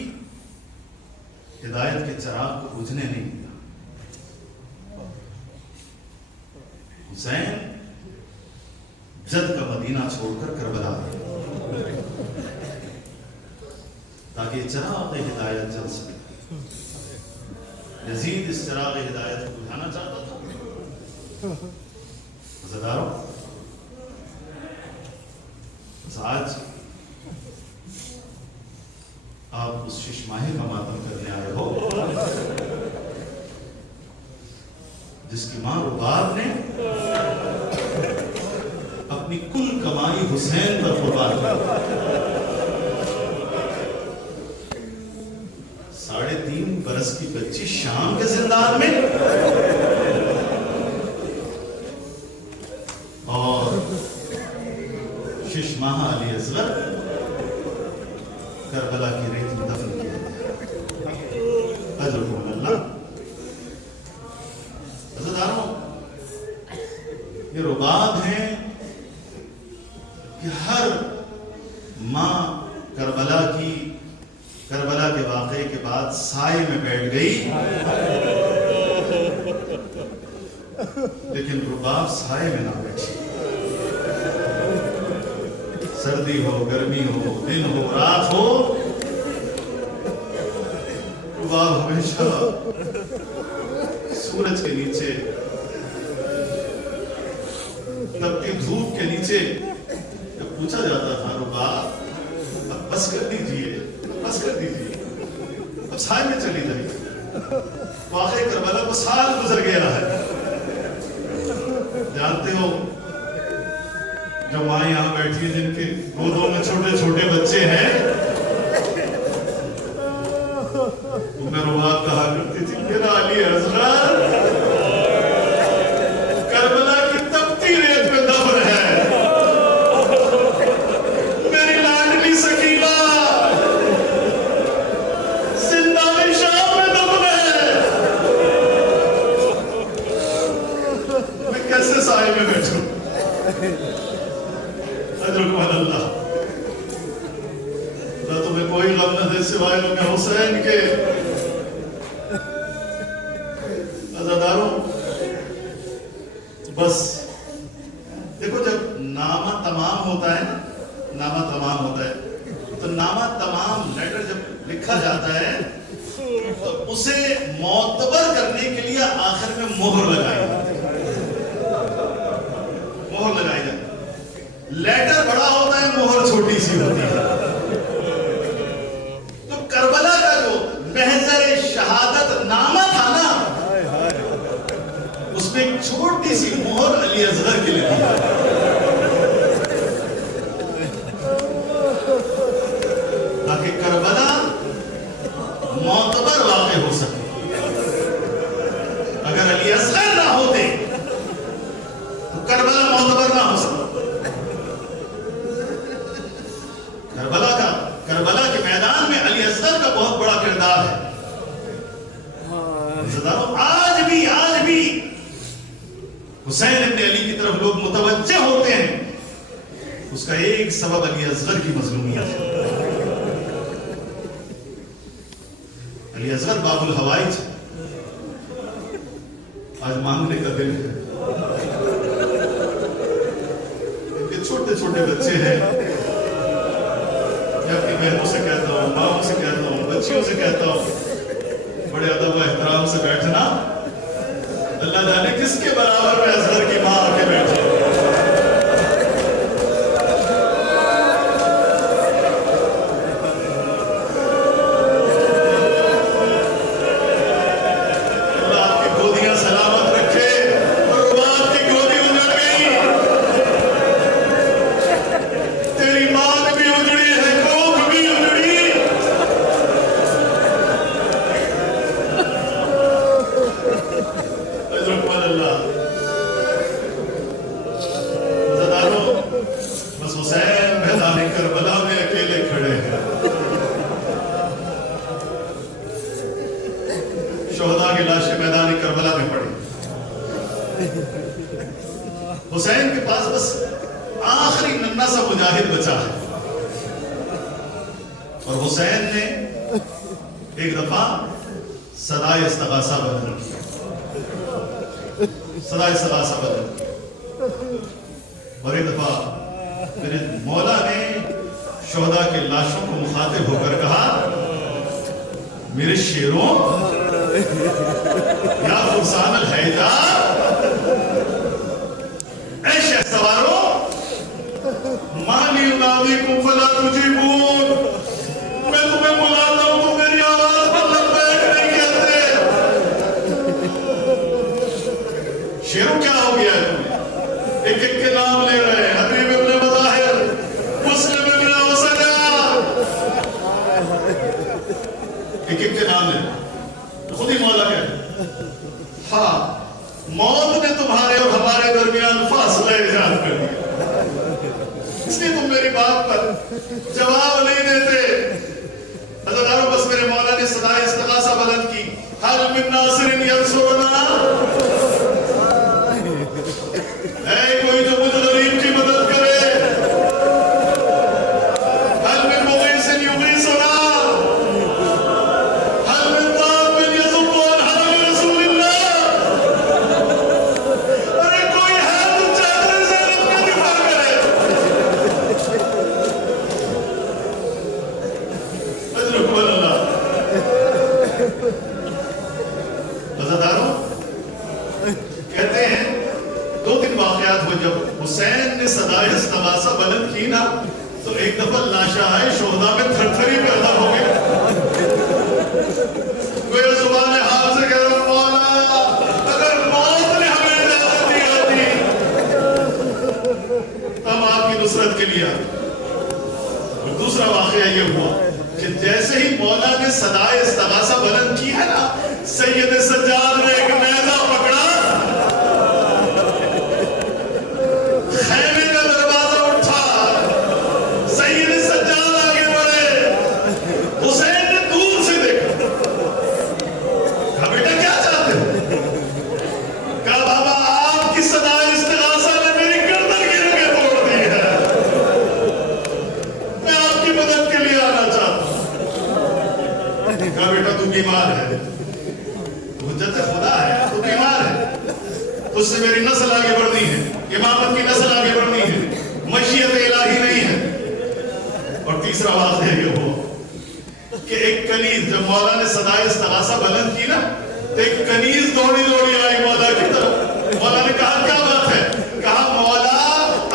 ہدایت کے چراغ کو بجھنے نہیں دیا۔ حسین جد کا مدینہ چھوڑ کر کربلا گئے تاکہ چراغ ہدایت جل سکے۔ یزید اس چراغ ہدایت کو بجھانا چاہتا تھا۔ عزیزارو، آج آپ اس شش ماہی کا ماتم کرنے آئے ہو جس کی ماں رباب نے اپنی کل کمائی حسین پر قربان کی۔ 3.5 برس کی بچی شام کے زندان میں، اور 6 ماہ علی اصغر کربلا کی ریت میں دفن کیا۔ اجرکم اللہ۔ عزیزانو، یہ رباب ہیں کہ ہر ماں کربلا کے واقعے کے بعد سائے میں بیٹھ گئی، لیکن رباب سائے میں نہ بیٹھی۔ سردی ہو، گرمی ہو، دن ہو، رات ہو، رباب ہمیشہ سورج کے نیچے، تپتی دھوپ کے نیچے جب پوچھا جاتا تھا رباب اب بس کر دیجئے، بس کر دیجئے، اب سائے میں چلی جائیے۔ واقعی کربلا کو سال گزر گیا ہے۔ جانتے ہو جو ماں یہاں بیٹھی ہے جن کے گودوں میں چھوٹے چھوٹے بچے ہیں، میں رباب کہا کرتی تھی میرا علی اصغر کربلا کی تپتی ریت میں دفن ہے، سوائے ان حسین کے عزاداروں. بس دیکھو جب نامہ تمام ہوتا ہے نا، نامہ تمام ہوتا ہے تو نامہ تمام لیٹر جب لکھا جاتا ہے تو اسے معتبر کرنے کے لیے آخر میں مہر لگائی جاتی. لیٹر بڑا ہوتا ہے، مہر چھوٹی سی ہوتی ہے. تو کربلا کا جو محضر شہادت نامہ تھا نا، اس میں ایک چھوٹی سی مہر علی اصغر کے لیے تاکہ کربلا معتبر واقع ہو سکے. اگر علی اصغر نہ ہوتے تو کربلا معتبر نہ ہو سکتا. کربلا کے میدان میں علی اصغر کا بہت بڑا کردار ہے. آج بھی حسین ابن علی کی طرف لوگ متوجہ ہوتے ہیں، اس کا ایک سبب علی اصغر کی مظلومیت ہے. علی اصغر باب الحوائج آج مانگنے کا دل ہے. ان کے چھوٹے چھوٹے بچے ہیں، میں اپنی بہنوں سے کہتا ہوں، ماؤں سے کہتا ہوں، بچیوں سے کہتا ہوں، بڑے ادب و احترام سے بیٹھنا. اللہ جانے کس کے برابر میں اصغر کی ماں آ کے بیٹھے. اللہ آپ کی گودیاں سلامت رکھے. قربان کی گودی اجڑ گئی، تیری ماں بھی اجڑی ہے، کوکھ بھی اجڑی. بس حسین میدان کربلا میں اکیلے کھڑے ہیں. شہداء کی لاشیں میدان کربلا میں پڑی. حسین کے پاس بس آخری ننھا سا مجاہد بچا ہے. اور حسین نے ایک دفعہ صدائے استغاثہ بدل کی. صدائے استغاثہ بدل کی. اور ایک دفعہ میرے مولا نے شہداء کے لاشوں کو مخاطب ہو کر کہا، میرے شیروں، یا فرسان الحیجا، اے شہ سواروں، مانی انادیکم فلا تجیبون. میں تمہیں بلاتا ہوں، تم میری آواز پر لبیک نہیں کہتے. شیروں کیا ہو گیا ہے تمہیں؟ ایک ایک کے نام لے رہے ہیں، حبیب ابن مظاہر، مسلم ابن اوسجا، ایک ایک کے نام لے رہے. خود ہی مولا کہے، ہاں موت نے تمہارے اور ہمارے درمیان فاصلہ ایجاد کر دیا، اس لیے تم میری بات پر جواب نہیں دیتے. حضرت بس میرے مولا نے صدائے استغاثہ بلند کی، حل من ناصر ینصرنا، اے کوئی جو مجھ غریب کی مدد کرے. حل من مغیث یغیثنا، حل من ضاب یذب عن حرم رسول اللہ. ارے کوئی ہے تو چادر زینب کا دفاع کرے. اجرکم اللہ. عزاداروں، کہتے ہیں دو تین واقعات ہوئے. جب حسین نے صدائے استغاثہ بلند کی نا تو ایک دفعہ لاشائے شہداء میں تھر تھری پیدا ہو گئی. کوئی زبان حال سے کہہ رہا، مولا اگر موت نے ہمیں اجازت دی ہوتی ہم آپ کی نصرت کے لیے آتے. دوسرا واقعہ یہ ہوا کہ جیسے ہی مولا نے صدائے استغاثہ بلند کی ہے نا، سید سجاد نے ایک نیزہ پکڑا، خیمے کا دروازہ اٹھا، سید سجاد آگے بڑھے. حسین نے دور سے دیکھا، کہا بیٹا کیا چاہتے ہو؟ کہا بابا آپ کی صدائے استغاثہ نے میری گردن کی رگیں توڑ دی ہے، میں آپ کی مدد کے لیے آنا چاہتا ہوں. کہا بیٹا تو بیمار ہے، حجت خدا ہے، تو بیمار ہے، اس سے میری نسل آگے بڑھنی ہے، امامت کی نسل آگے بڑھنی ہے، مشیت الہی نہیں ہے۔ اور تیسرا واقعہ یہ ہوا کہ ایک کنیز، جب مولا نے صدائے استغاثہ بلند کی نا تو ایک کنیز دوڑی دوڑی آئی مولا کی طرف۔ مولا نے کہا کیا بات ہے؟ کہا مولا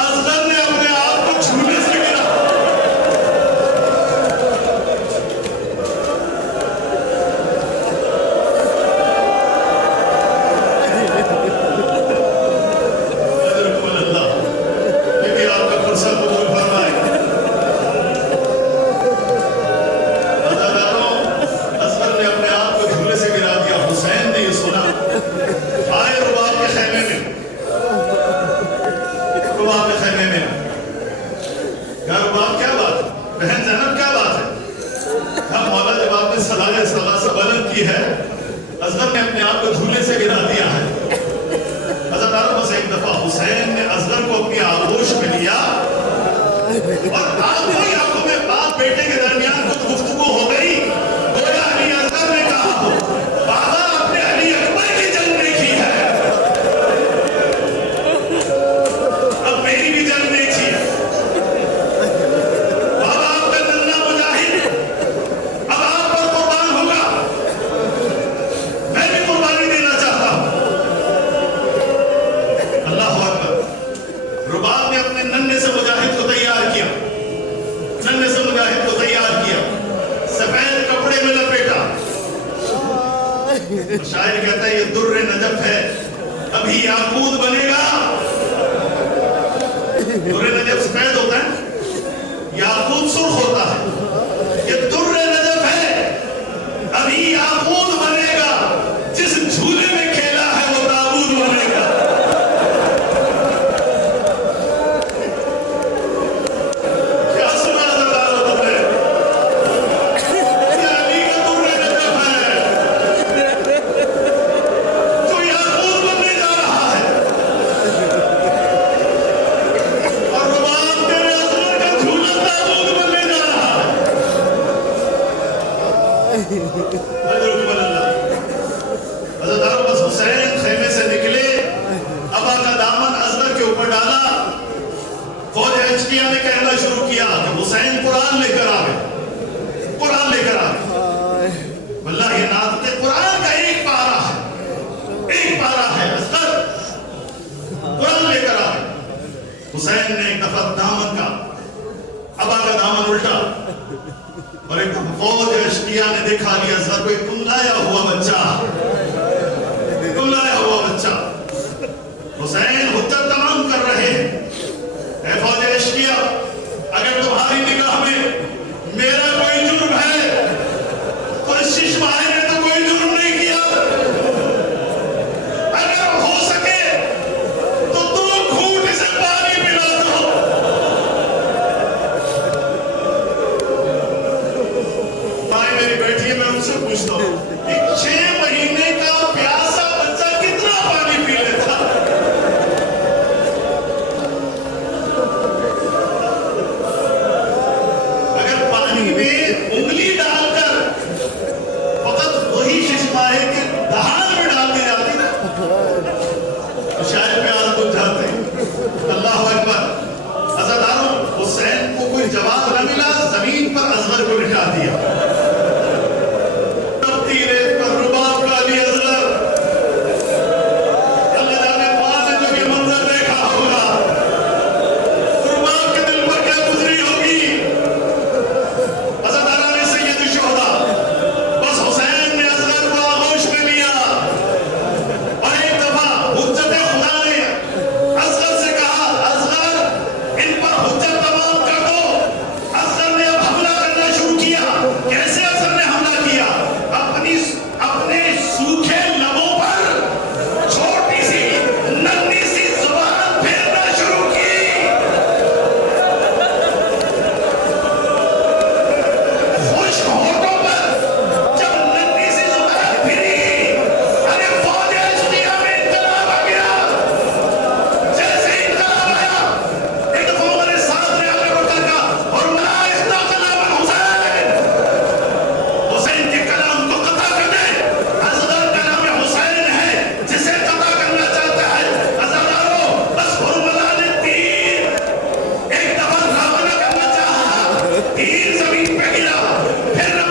اصغر نے اپنے آپ کو جھولے سے گرا۔ شاعر کہتا ہے یہ در نجف ہے، ابھی یاقوت بنے گا۔ در نجف سفید ہوتا ہے، یاقوت سرخ ہوتا ہے، یہ در نجف ہے، ابھی یاقوت بنے گا، جس جھولے میں کھیلا ہے وہ تابوت بنے گا۔ کیا سنا زدار تم نے؟ یہ علی کا در نجف ہے جو یاقوت بننے جا رہا ہے، اور رباب تیرے اصغر کا جھولا تابوت بننے جا رہا ہے۔ حضرت بس حسین خیمے سے نکلے، ابا کا دامن اصغر کے اوپر ڈالا، فوج اشکیا نے کہنا شروع کیا کہ حسین قرآن لے کر آئے، قرآن لے کر آئے۔ واللہ یہ نعت قرآن کا ایک پارہ ہے، ایک پارہ ہے، اصغر قرآن لے کر آئے۔ حسین نے ایک دفعہ دامن کا، ابا کا دامن الٹا، اور ایک فوج اشکیا نے دیکھا کہ اصغر کو ایک کملایا ہوا بچہ، کملایا ہوا بچہ۔ حسین حجت تمام کر رہے ہیں، اے فوج اشکیا اگر تمہاری نگاہ میں میرا کوئی جرم ہے تو اس ششماہی نے تو کوئی جرم نہیں کیا، اگر ہو سکے تو 2 گھونٹ اسے پانی پلا دو۔ مائیں میری بیٹھی ہے، میں ان سے پوچھتا ہوں ایک 6 مہینے کا پیاسا بچہ کتنا پانی پی لیتا؟ اگر پانی میں انگلی ڈال کر فقط وہی ششماہے کے دہان میں ڈال دی جاتی نا تو شاید پیاس بجھ جاتے۔ اللہ اکبر۔ عزاداروں، حسین کو کوئی جواب نہ ملا، زمین پر اصغر کو لٹا دیا۔ ریت پر رباب کا علی اصغر، اللہ جانے ماں نے جب یہ منظر دیکھا ہوگا، رباب کے دل پر کیا گزری ہوگی۔ عزاداران سید الشہداء، بس حسین نے اصغر کو آغوش میں لیا، اور ایک دفعہ حجت خدا نے اصغر سے کہا اصغر ان پر حجت تمام کر دو۔ اصغر نے اب حملہ کرنا شروع کیا تیر زمین پہ گرا، پھر